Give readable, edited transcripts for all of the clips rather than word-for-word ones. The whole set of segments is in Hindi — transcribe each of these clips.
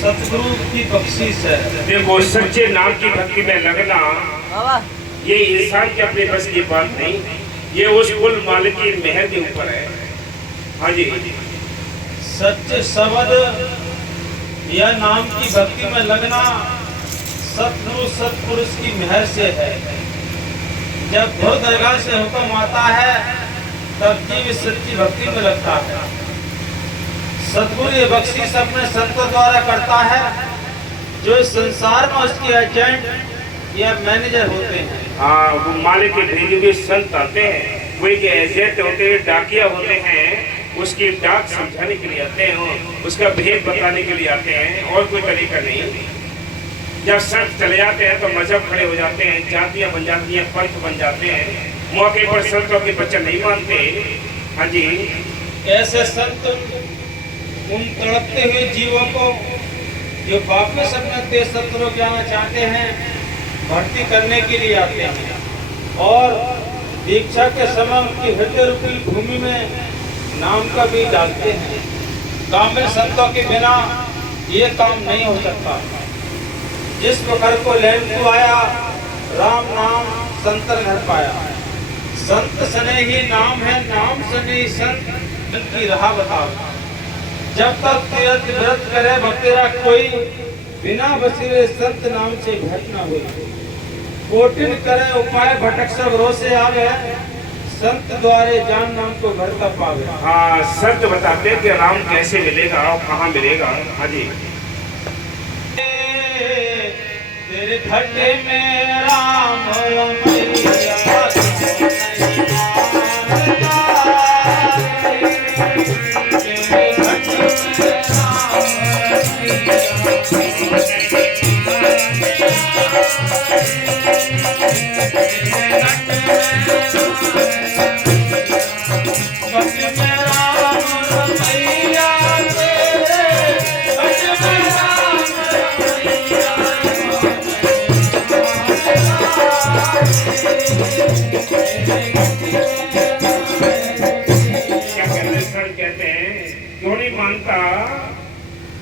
सतगुरु की बख्शिश है। देखो, सच्चे नाम की भक्ति में लगना ये इंसान के अपने बस की बात नहीं, ये उस कुल मालिक की मेहर के ऊपर है। हाँ जी, सच्चे शब्द या नाम की भक्ति में लगना सतगुरु सतपुरुष की मेहर से है। जब गुरु दरगाह से हुक्म आता है तब जीव सच्ची भक्ति में लगता है। सतगुरु ये बख्शिश अपने संतों द्वारा करता है जो इस संसार में उसके एजेंट या मैनेजर होते हैं। हाँ, वो मालिक के भेजे हुए संत आते हैं, वो एक एजेंट होते हैं, डाकिया होते हैं, उसकी डाक समझाने के लिए आते हैं, उसका भेद बताने के लिए आते हैं, और कोई तरीका नहीं। जब संत चले जाते हैं तो मजहब खड़े हो जाते हैं, जातियां बन जाती हैं, पंथ बन जाते हैं, मौके पर संतों के बच्चे नहीं मानते। हाँ जी, ऐसे संत उन तड़पते हुए जीवों को जो वापस अपने देश सत्रों जाना चाहते हैं भर्ती करने के लिए आते हैं और दीक्षा के समय उनकी हृदय रूपी भूमि में नाम का बीज डालते हैं। कामिल संतों के बिना ये काम नहीं हो सकता। जिस प्रकार को लैन को आया राम नाम संतर घर पाया। संत सने ही नाम है, नाम सने ही संत की राह बताओ। जब तक तीर्थ व्रत करे भक्तेरा कोई, बिना बसीरे संत नाम से भेंट न हुई। कोटिन करे उपाय भटक सब रोसे आवे, संत द्वारे जान नाम को घर का पावे। हाँ, संत बताते हैं कि राम कैसे मिलेगा और कहाँ मिलेगा। हाँ जी, तेरे खड्डे में राम रमैया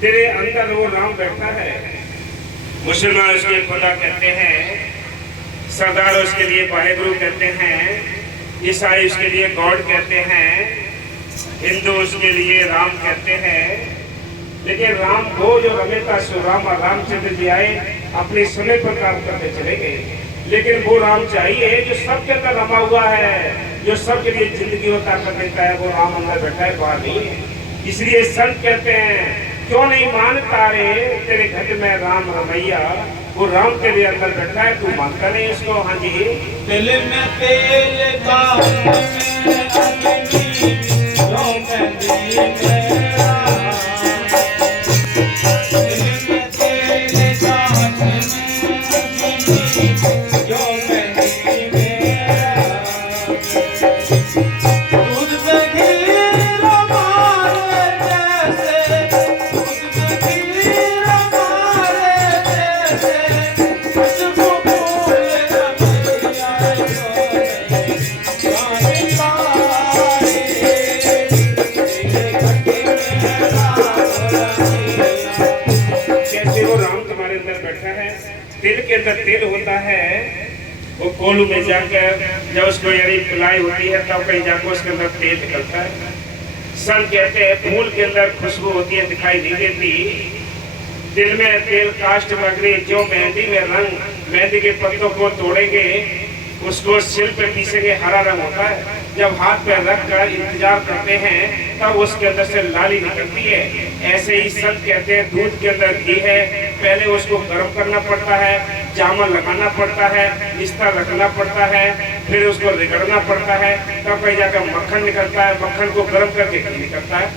तेरे अंदर वो राम बैठा है। मुसलमान उसके खुदा कहते हैं, सरदार उसके लिए वाहेगुरु कहते हैं, ईसाई उसके लिए गॉड कहते हैं, हिंदू उसके लिए राम कहते हैं। लेकिन राम वो जो रमेता सो राम, रामचंद्र जी आए अपने समय पर काम करते चले गए। लेकिन वो राम चाहिए जो सबके अंदर रमा हुआ है, जो सबके लिए जिंदगी को ताकत देता है। वो राम अंदर बैठा है, बाहर नहीं है। इसलिए संत कहते हैं, क्यों नहीं मानता रे तेरे घर में राम रमैया। वो राम के लिए अंदर बैठा है, तू मानता नहीं उसको। हाँ जी, दिल में तेल का तेल होता है, वो कोलू में जाकर जब उसको यानी पिलाई होती है तब कहीं जाकर उसके अंदर तेल निकलता है। संत कहते हैं फूल के अंदर खुशबू होती है, दिखाई नहीं देती। दिल में तेल काष्ठ मगरी जो मेहंदी में रंग, मेहंदी के पत्तों को तोड़ेंगे, उसको सिल पे पीसेंगे, हरा रंग होता है। जब हाथ पे रख कर इंतजार करते हैं तब उसके अंदर से लाली निकलती है। ऐसे ही संत कहते हैं दूध के अंदर घी है, पहले उसको गर्म करना पड़ता है, जामा लगाना पड़ता है, बिस्तर रखना पड़ता है, फिर उसको रगड़ना पड़ता है, तब कहीं जाकर मक्खन निकलता है, मक्खन को गर्म करके घी निकलता है।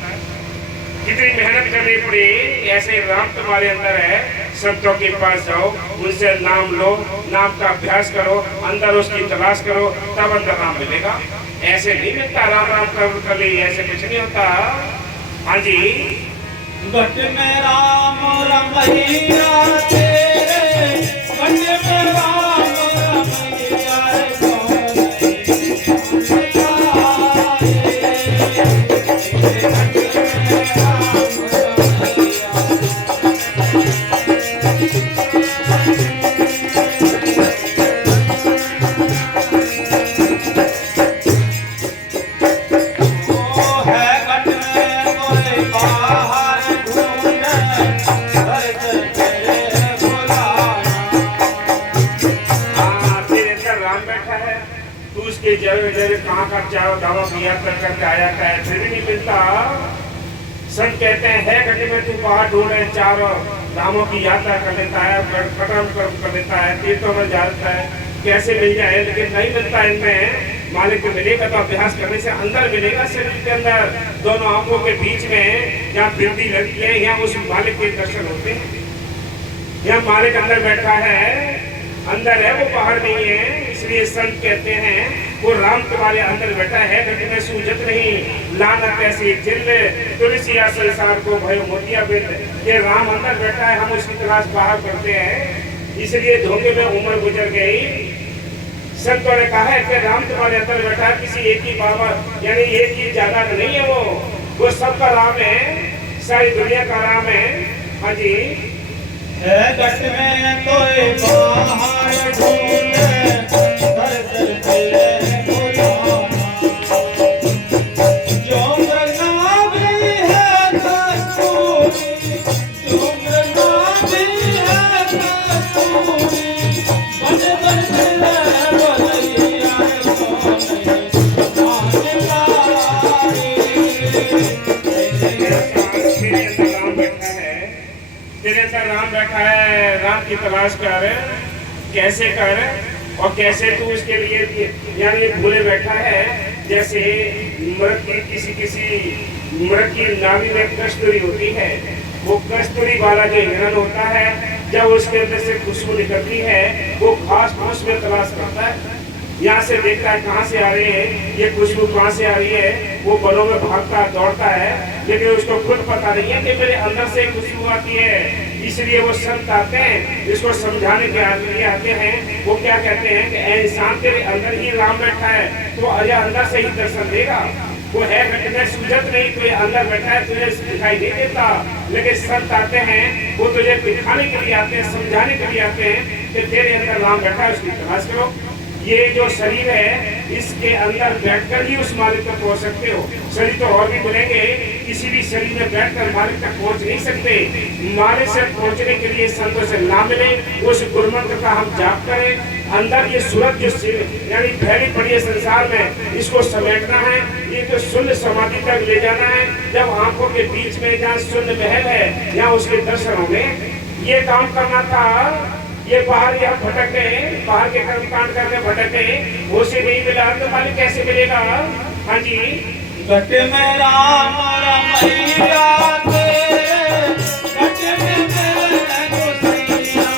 कितनी मेहनत करनी पड़ी। ऐसे राम तुम्हारे अंदर है, संतों के पास जाओ, उनसे नाम लो, नाम का अभ्यास करो, अंदर उसकी तलाश करो, तब अंदर नाम मिलेगा। ऐसे नहीं मिलता राम राम कर ली, ऐसे कुछ नहीं होता। हाँ जी, बट में राम रमैया तेरे, बट में राम रमैया बाहर ढूंढे घर घर तेरे बुलाना। हाँ, तेरे अंदर राम बैठा है, तू उसके जगह जगह कहाँ का चारों दावा किया करके आया है, फिर भी नहीं मिलता। संत कहते हैं है घटे में तू बाहर ढूंढे, चारों धामों की यात्रा कर लेता है, पटन कर लेता है, तीर्थों में जाता है, कैसे मिल जाए, लेकिन नहीं मिलता। इनमें मालिक को मिलेगा तो अभ्यास करने से अंदर मिलेगा, शरीर के अंदर दोनों आंखों के बीच में जहाँ बिरदी लगती है, यहाँ उस मालिक के दर्शन होते हैं। यहाँ मालिक अंदर बैठा है, अंदर है, वो बाहर नहीं है। इसलिए संत कहते हैं वो राम तुम्हारे अंदर बैठा है, घट में सूझत नहीं लानत ऐसी जिल तुलसिया संसार को भयो मोतिया बिंद। ये राम अंदर बैठा है, हम उसकी तलाश बाहर करते हैं, इसलिए धोखे में उम्र गुजर गई। संतों ने कहा है कि राम तुम्हारे अंदर बैठा है, किसी एक ही बाबा यानी एक ही ज्यादा नहीं है, वो सबका राम है, सारी दुनिया का राम है। हाँ जी, घट में तो बाहर ढूंढे घर घर तेरे बुलाना। जो मृगा भी है कस्तूरी, जो मृगा भी है कस्तूरी, बन बन तेरे बलैया को नहीं तेरे अंदर राम बैठा है, राम की तलाश कर, कैसे कर और कैसे तू उसके लिए यानी भूले बैठा है। जैसे मृग की किसी मृग की नाभि में कस्तूरी होती है, वो कस्तूरी वाला जो हिरण होता है, जब उसके अंदर से खुशबू निकलती है, वो घास फूस में तलाश करता है, यहाँ से देखता है कहाँ से आ रही है ये खुशबू, कहाँ से आ रही है, वो बनों में भागता दौड़ता है, लेकिन उसको खुद पता नहीं है कि मेरे अंदर से खुशबू आती है। इसलिए वो संत आते हैं, इसको समझाने के लिए आते हैं। वो क्या कहते हैं कि ऐ इंसान तेरे अंदर ही राम बैठा है, तो अजय अंदर से ही दर्शन देगा। वो है घट में सूझत नहीं, तो ये अंदर बैठा है, तुझे दिखाई नहीं देता। लेकिन संत आते हैं, वो तुझे दिखाने के लिए आते हैं, समझाने के लिए आते हैं कि तेरे अंदर राम बैठा है, उसकी तलाश करो। ये जो शरीर है, इसके अंदर बैठकर ही उस मालिक तक पहुंच सकते हो। शरीर तो और भी मिलेंगे, किसी भी शरीर में बैठकर मालिक तक पहुंच नहीं सकते। मालिक से पहुंचने के लिए संतों से ना मिले, उस गुरुमंत्र का हम जाप करें। अंदर ये सूरत जो यानी फैली पड़ी है संसार में, इसको समेटना है, ये जो शून्य समाधि तक ले जाना है। जब आंखों के बीच में जहाँ शून्य महल है, यहाँ उसके दर्शन होंगे। ये काम करना था। ये बाहर यहाँ भटके, बाहर के कर्म कांड करके भटके, वो से नहीं मिला तो मालिक कैसे मिलेगा। हाँ जी, घट में राम रमैया तेरे, घट में तेरे गोसैया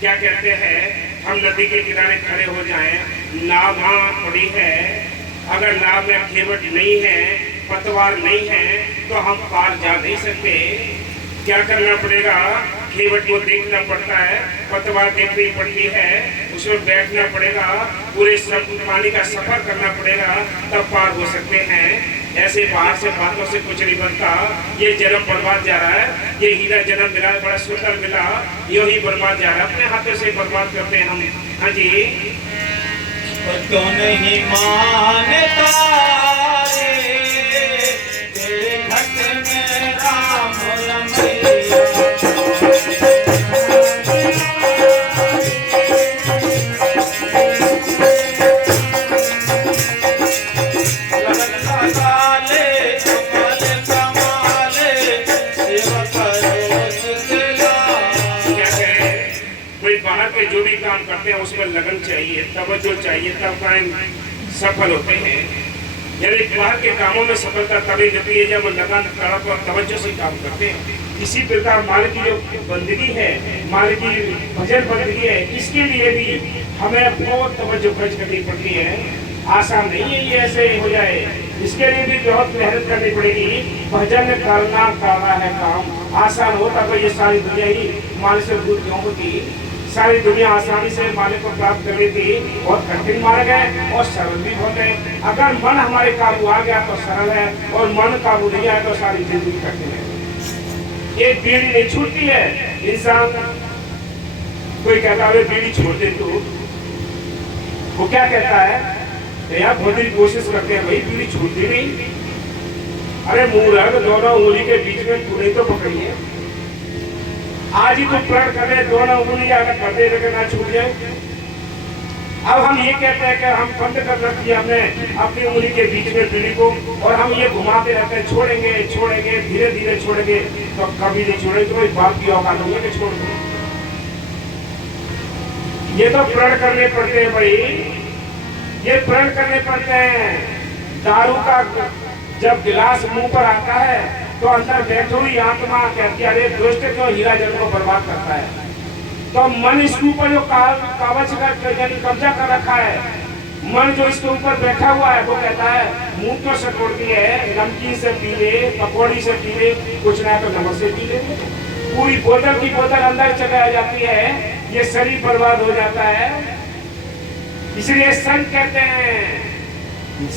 क्या कहते हैं, हम नदी के किनारे खड़े हो जाएं, नाव वहाँ पड़ी है, अगर नाव में खेवट नहीं है, पतवार नहीं है, तो हम पार जा नहीं सकते। क्या करना पड़ेगा, खेवट को देखना पड़ता है, पतवार देखनी पड़ती है, उसमें बैठना पड़ेगा, पूरे पानी का सफर करना पड़ेगा, तब पार हो सकते हैं। ऐसे बाहर से बातों से कुछ नहीं बनता। ये जन्म बर्बाद जा रहा है, ये हीरा जन्म मिला, बड़ा सुंदर मिला, यो ही बर्बाद जा रहा है, अपने हाथों से बर्बाद करते हैं हम। हाँ जी, तो नहीं मानता तेरे घट में राम रमैया। से पे जो भी काम करते हैं उसमें लगन चाहिए, तवज्जो चाहिए, तब काम सफल होते हैं। यदि बाहर के कामों में सफलता तभी मिलती है जब लगन, तड़प और तवज्जो से काम करते हैं। इसी प्रकार मालिक की जो बंदगी है, मालिक की भजन बंदगी है, इसके लिए भी हमें बहुत तवज्जो खर्च करनी पड़ती है। आसान नहीं है ये ऐसे हो जाए, इसके लिए भी बहुत मेहनत करनी पड़ेगी। भजन करना है काम, आसान होता तो ये सारी दुनिया ही मालिक से दूर क्यों होती। सारी दुनिया आसानी से मालिक को प्राप्त कर लेती। बहुत कठिन मार्ग है और सरल भी बहुत है। अगर मन हमारे काबू आ गया तो सरल है, और मन काबू नहीं आया तो सारी जिंदगी कठिन है। एक बीड़ी नहीं छूटती है। इंसान कोई कहता है बीड़ी छोड़ दे, तो वो क्या कहता है, तो यार बहुत ही कोशिश करते हैं, भाई बीड़ी छूटती नहीं। अरे मूर्ख, दोनों उंगली के बीच में तूने तो पकड़ी है। आज ही तो प्रण कर ले दोनों उंगली अगर कर दे लेकिन ना छूट जाए। अब हम ये कहते हैं कि हम बंद कर रखी है हमने अपनी उंगली के बीच में बीड़ी को, और हम ये घुमाते रहते हैं छोड़ेंगे छोड़ेंगे, धीरे धीरे छोड़ेंगे, तो कभी नहीं छोड़ेंगे। तो कोई बाप की औकात नहीं है कि छोड़ दो। ये तो प्रण करने पड़ते हैं भाई, ये प्रण करने पड़ते हैं। दारू का जब गिलास मुंह पर आता है तो अंदर बैठी हुई आत्मा कहती है, अरे दुष्ट क्यों हीरा जल को बर्बाद करता है। तो मन इसके ऊपर जो कागज का यानी कब्जा कर रखा है, मन जो इसके ऊपर बैठा हुआ है वो कहता है मुंह तो सकोड़ती है, नमकीन से पी ले, पकौड़ी से पी ले, कुछ ना तो नमक से पी ले। पूरी बोतल की बोतल अंदर चला जाती है, ये शरीर बर्बाद हो जाता है। इसलिए संत कहते हैं,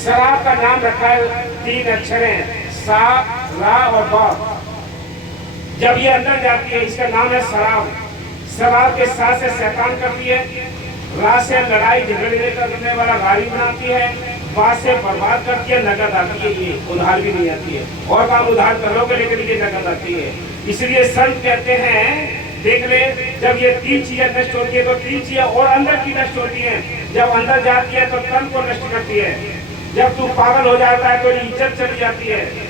शराब का नाम रखा है 3 अक्षर है, सा, रा और बा। जब ये अंदर जाती है इसका नाम है शराब। शराब के साथ से शैतान करती है, रा से लड़ाई झगड़े करने वाला गाड़ी बनाती है, बा से बर्बाद करती है, नगद आती है, ये उधार भी नहीं आती है। और काम उधार करोगे लेकिन ये नगद आती है। इसलिए संत कहते हैं, देख ले, जब ये 3 चीजें नष्ट होती है तो 3 चीजें और अंदर की नष्ट होती है। जब अंदर जाती है तो तन को नष्ट करती है। जब तू पागल हो जाता है तो इज्जत चली जाती है।